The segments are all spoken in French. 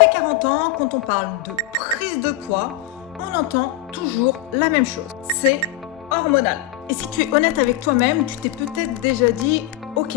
Après 40 ans, quand on parle de prise de poids, on entend toujours la même chose. C'est hormonal. Et si tu es honnête avec toi-même, tu t'es peut-être déjà dit « Ok,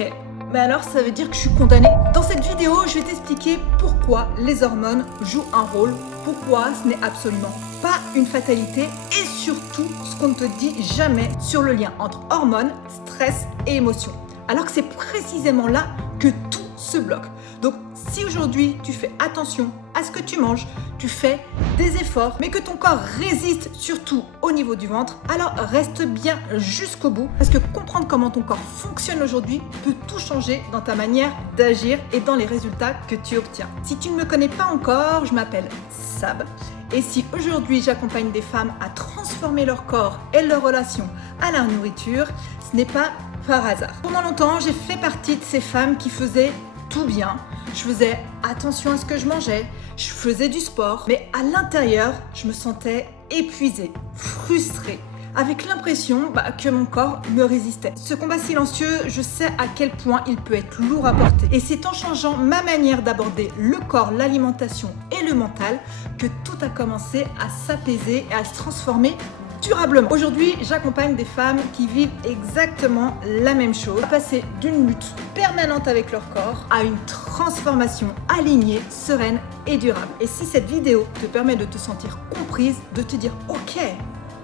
mais alors ça veut dire que je suis condamnée ». Dans cette vidéo, je vais t'expliquer pourquoi les hormones jouent un rôle, pourquoi ce n'est absolument pas une fatalité et surtout ce qu'on ne te dit jamais sur le lien entre hormones, stress et émotions. Alors que c'est précisément là que tout se bloque. Donc si aujourd'hui tu fais attention à ce que tu manges, tu fais des efforts, mais que ton corps résiste surtout au niveau du ventre, alors reste bien jusqu'au bout parce que comprendre comment ton corps fonctionne aujourd'hui peut tout changer dans ta manière d'agir et dans les résultats que tu obtiens. Si tu ne me connais pas encore, je m'appelle Sab et si aujourd'hui j'accompagne des femmes à transformer leur corps et leur relation à la nourriture, ce n'est pas par hasard. Pendant longtemps, j'ai fait partie de ces femmes qui faisaient tout bien. Je faisais attention à ce que je mangeais, je faisais du sport, mais à l'intérieur, je me sentais épuisée, frustrée, avec l'impression que mon corps me résistait. Ce combat silencieux, je sais à quel point il peut être lourd à porter. Et c'est en changeant ma manière d'aborder le corps, l'alimentation et le mental que tout a commencé à s'apaiser et à se transformer durablement. Aujourd'hui, j'accompagne des femmes qui vivent exactement la même chose, à passer d'une lutte permanente avec leur corps à une transformation alignée, sereine et durable. Et si cette vidéo te permet de te sentir comprise, de te dire ok,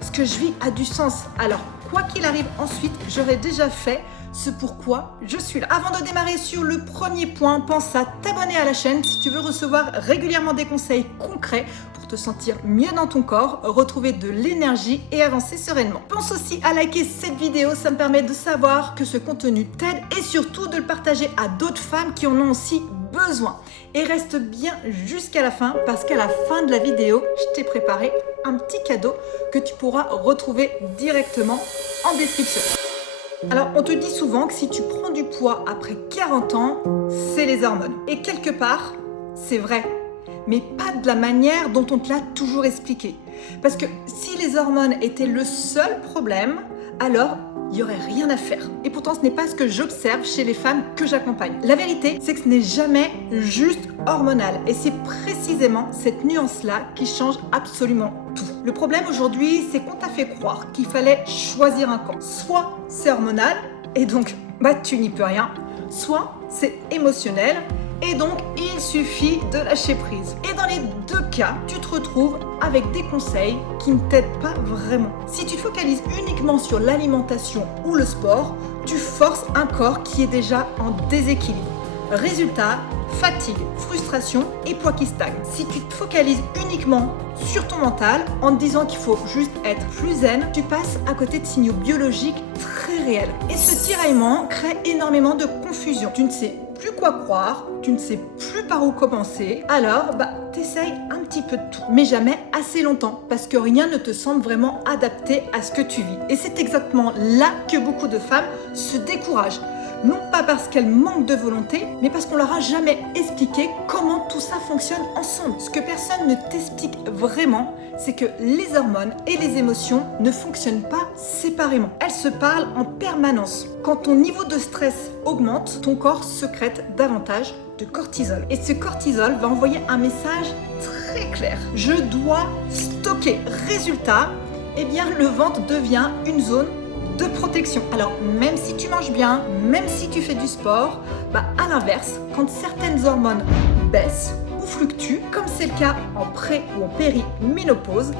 ce que je vis a du sens, alors quoi qu'il arrive ensuite, j'aurai déjà fait ce pourquoi je suis là. Avant de démarrer sur le premier point, pense à t'abonner à la chaîne si tu veux recevoir régulièrement des conseils concrets pour te sentir mieux dans ton corps, retrouver de l'énergie et avancer sereinement. Pense aussi à liker cette vidéo, ça me permet de savoir que ce contenu t'aide et surtout de le partager à d'autres femmes qui en ont aussi besoin. Et reste bien jusqu'à la fin parce qu'à la fin de la vidéo, je t'ai préparé un petit cadeau que tu pourras retrouver directement en description. Alors, on te dit souvent que si tu prends du poids après 40 ans, c'est les hormones. Et quelque part, c'est vrai, mais pas de la manière dont on te l'a toujours expliqué. Parce que si les hormones étaient le seul problème, alors il n'y aurait rien à faire. Et pourtant, ce n'est pas ce que j'observe chez les femmes que j'accompagne. La vérité, c'est que ce n'est jamais juste hormonal. Et c'est précisément cette nuance-là qui change absolument tout. Le problème aujourd'hui, c'est qu'on t'a fait croire qu'il fallait choisir un camp. Soit c'est hormonal, et donc tu n'y peux rien. Soit c'est émotionnel, et donc il suffit de lâcher prise. Et dans les deux cas, tu te retrouves avec des conseils qui ne t'aident pas vraiment. Si tu te focalises uniquement sur l'alimentation ou le sport, tu forces un corps qui est déjà en déséquilibre. Résultat, fatigue, frustration et poids qui stagne. Si tu te focalises uniquement sur ton mental en te disant qu'il faut juste être plus zen, tu passes à côté de signaux biologiques très réels. Et ce tiraillement crée énormément de confusion. Tu ne sais plus quoi croire, tu ne sais plus par où commencer, alors t'essayes un petit peu de tout, mais jamais assez longtemps, parce que rien ne te semble vraiment adapté à ce que tu vis. Et c'est exactement là que beaucoup de femmes se découragent. Non pas parce qu'elles manquent de volonté, mais parce qu'on leur a jamais expliqué comment tout ça fonctionne ensemble. Ce que personne ne t'explique vraiment, c'est que les hormones et les émotions ne fonctionnent pas séparément. Elles se parlent en permanence. Quand ton niveau de stress augmente, ton corps sécrète davantage de cortisol. Et ce cortisol va envoyer un message très clair. Je dois stocker. Résultat, le ventre devient une zone de protection. Alors, même si tu manges bien, même si tu fais du sport, à l'inverse, quand certaines hormones baissent ou fluctuent, comme c'est le cas en pré ou en périménopause,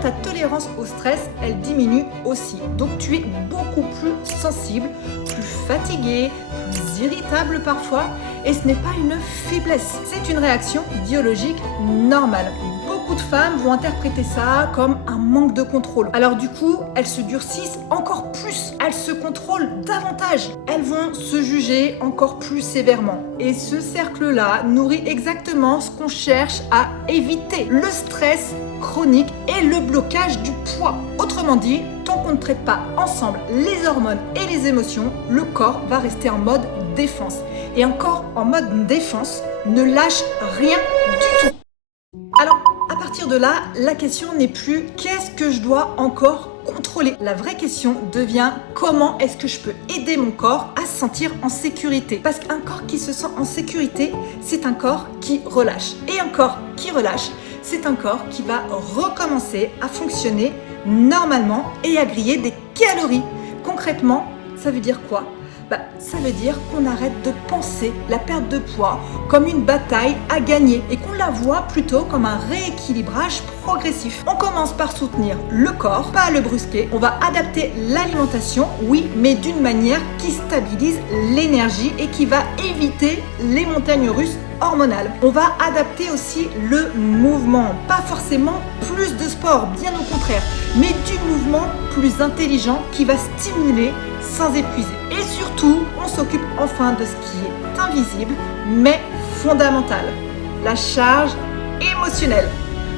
ta tolérance au stress, elle diminue aussi. Donc, tu es beaucoup plus sensible, plus fatigué, plus irritable parfois, et ce n'est pas une faiblesse, c'est une réaction biologique normale. Beaucoup de femmes vont interpréter ça comme un manque de contrôle. Alors du coup, elles se durcissent encore plus. Elles se contrôlent davantage. Elles vont se juger encore plus sévèrement. Et ce cercle-là nourrit exactement ce qu'on cherche à éviter. Le stress chronique et le blocage du poids. Autrement dit, tant qu'on ne traite pas ensemble les hormones et les émotions, le corps va rester en mode défense. Et un corps en mode défense ne lâche rien du tout. Alors, à partir de là, la question n'est plus qu'est-ce que je dois encore contrôler. La vraie question devient comment est-ce que je peux aider mon corps à se sentir en sécurité? Parce qu'un corps qui se sent en sécurité, c'est un corps qui relâche. Et un corps qui relâche, c'est un corps qui va recommencer à fonctionner normalement et à griller des calories. Concrètement, ça veut dire quoi? Ça veut dire qu'on arrête de penser la perte de poids comme une bataille à gagner et qu'on la voit plutôt comme un rééquilibrage progressif. On commence par soutenir le corps, pas le brusquer. On va adapter l'alimentation, oui, mais d'une manière qui stabilise l'énergie et qui va éviter les montagnes russes hormonales. On va adapter aussi le mouvement, pas forcément plus de sport, bien au contraire, mais du mouvement plus intelligent qui va stimuler sans épuiser. Et surtout, on s'occupe enfin de ce qui est invisible, mais fondamental, la charge émotionnelle,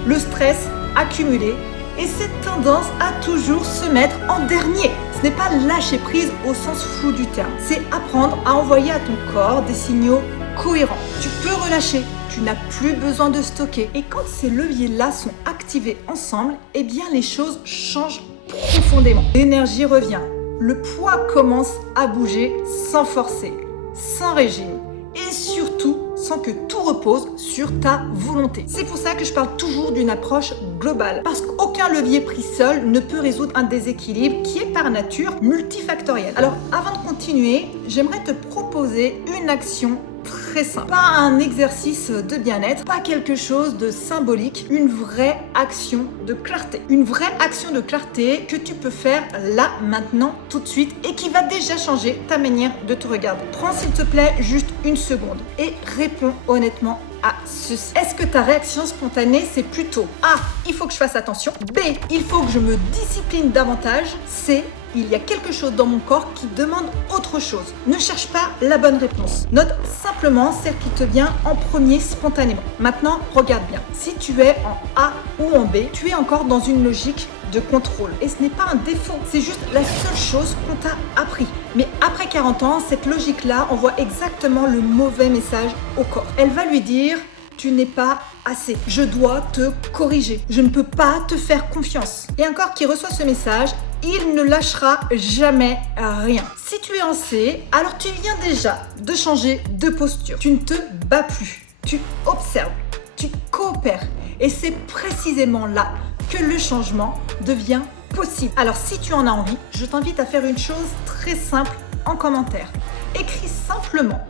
le stress accumulé et cette tendance à toujours se mettre en dernier. Ce n'est pas lâcher prise au sens flou du terme, c'est apprendre à envoyer à ton corps des signaux cohérents. Tu peux relâcher, tu n'as plus besoin de stocker. Et quand ces leviers-là sont activés ensemble, eh bien les choses changent profondément. L'énergie revient. Le poids commence à bouger sans forcer, sans régime et surtout sans que tout repose sur ta volonté. C'est pour ça que je parle toujours d'une approche globale parce qu'aucun levier pris seul ne peut résoudre un déséquilibre qui est par nature multifactoriel. Alors avant de continuer, j'aimerais te proposer une action très simple. Pas un exercice de bien-être, pas quelque chose de symbolique, une vraie action de clarté. Une vraie action de clarté que tu peux faire là, maintenant, tout de suite et qui va déjà changer ta manière de te regarder. Prends s'il te plaît juste une seconde et réponds honnêtement à ceci. Est-ce que ta réaction spontanée c'est plutôt A, il faut que je fasse attention, B, il faut que je me discipline davantage, C, il y a quelque chose dans mon corps qui demande autre chose. Ne cherche pas la bonne réponse. Note simplement celle qui te vient en premier spontanément. Maintenant, regarde bien. Si tu es en A ou en B, tu es encore dans une logique de contrôle. Et ce n'est pas un défaut, c'est juste la seule chose qu'on t'a appris. Mais après 40 ans, cette logique-là envoie exactement le mauvais message au corps. Elle va lui dire tu n'es pas assez. Je dois te corriger. Je ne peux pas te faire confiance. Et un corps qui reçoit ce message, il ne lâchera jamais rien. Si tu es en C, alors tu viens déjà de changer de posture. Tu ne te bats plus. Tu observes. Tu coopères. Et c'est précisément là que le changement devient possible. Alors si tu en as envie, je t'invite à faire une chose très simple en commentaire. Écris simplement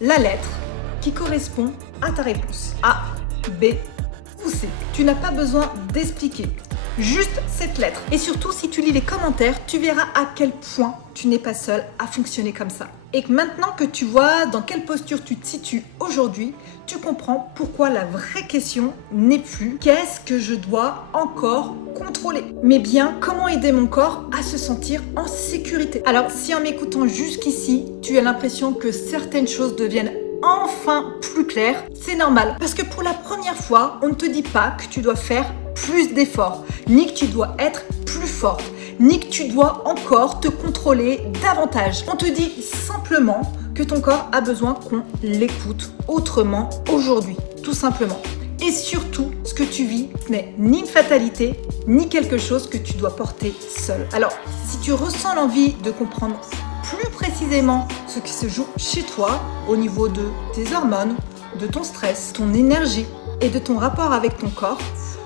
la lettre qui correspond à ta réponse. A, B ou C. Tu n'as pas besoin d'expliquer. Juste cette lettre. Et surtout, si tu lis les commentaires, tu verras à quel point tu n'es pas seul à fonctionner comme ça. Et que maintenant que tu vois dans quelle posture tu te situes aujourd'hui, tu comprends pourquoi la vraie question n'est plus qu'est-ce que je dois encore contrôler, mais bien comment aider mon corps à se sentir en sécurité. Alors, si en m'écoutant jusqu'ici, tu as l'impression que certaines choses deviennent enfin plus claires, c'est normal. Parce que pour la première fois, on ne te dit pas que tu dois faire plus d'efforts, ni que tu dois être plus forte, ni que tu dois encore te contrôler davantage. On te dit simplement que ton corps a besoin qu'on l'écoute autrement aujourd'hui, tout simplement. Et surtout, ce que tu vis n'est ni une fatalité, ni quelque chose que tu dois porter seul. Alors, si tu ressens l'envie de comprendre plus précisément ce qui se joue chez toi au niveau de tes hormones, de ton stress, ton énergie et de ton rapport avec ton corps,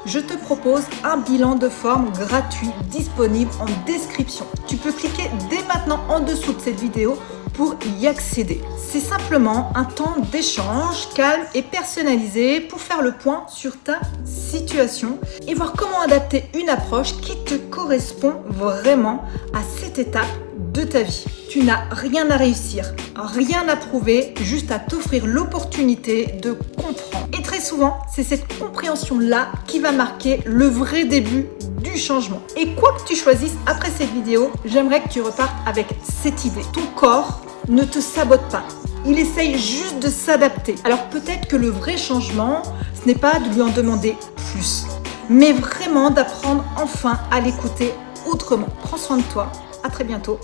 je te propose un bilan de forme gratuit disponible en description. Tu peux cliquer dès maintenant en dessous de cette vidéo pour y accéder. C'est simplement un temps d'échange calme et personnalisé pour faire le point sur ta situation et voir comment adapter une approche qui te correspond vraiment à cette étape de ta vie. Tu n'as rien à réussir, rien à prouver, juste à t'offrir l'opportunité de comprendre. Et très souvent, c'est cette compréhension-là qui va marquer le vrai début du changement. Et quoi que tu choisisses après cette vidéo, j'aimerais que tu repartes avec cette idée. Ton corps ne te sabote pas. Il essaye juste de s'adapter. Alors peut-être que le vrai changement, ce n'est pas de lui en demander plus, mais vraiment d'apprendre enfin à l'écouter autrement. Prends soin de toi. À très bientôt.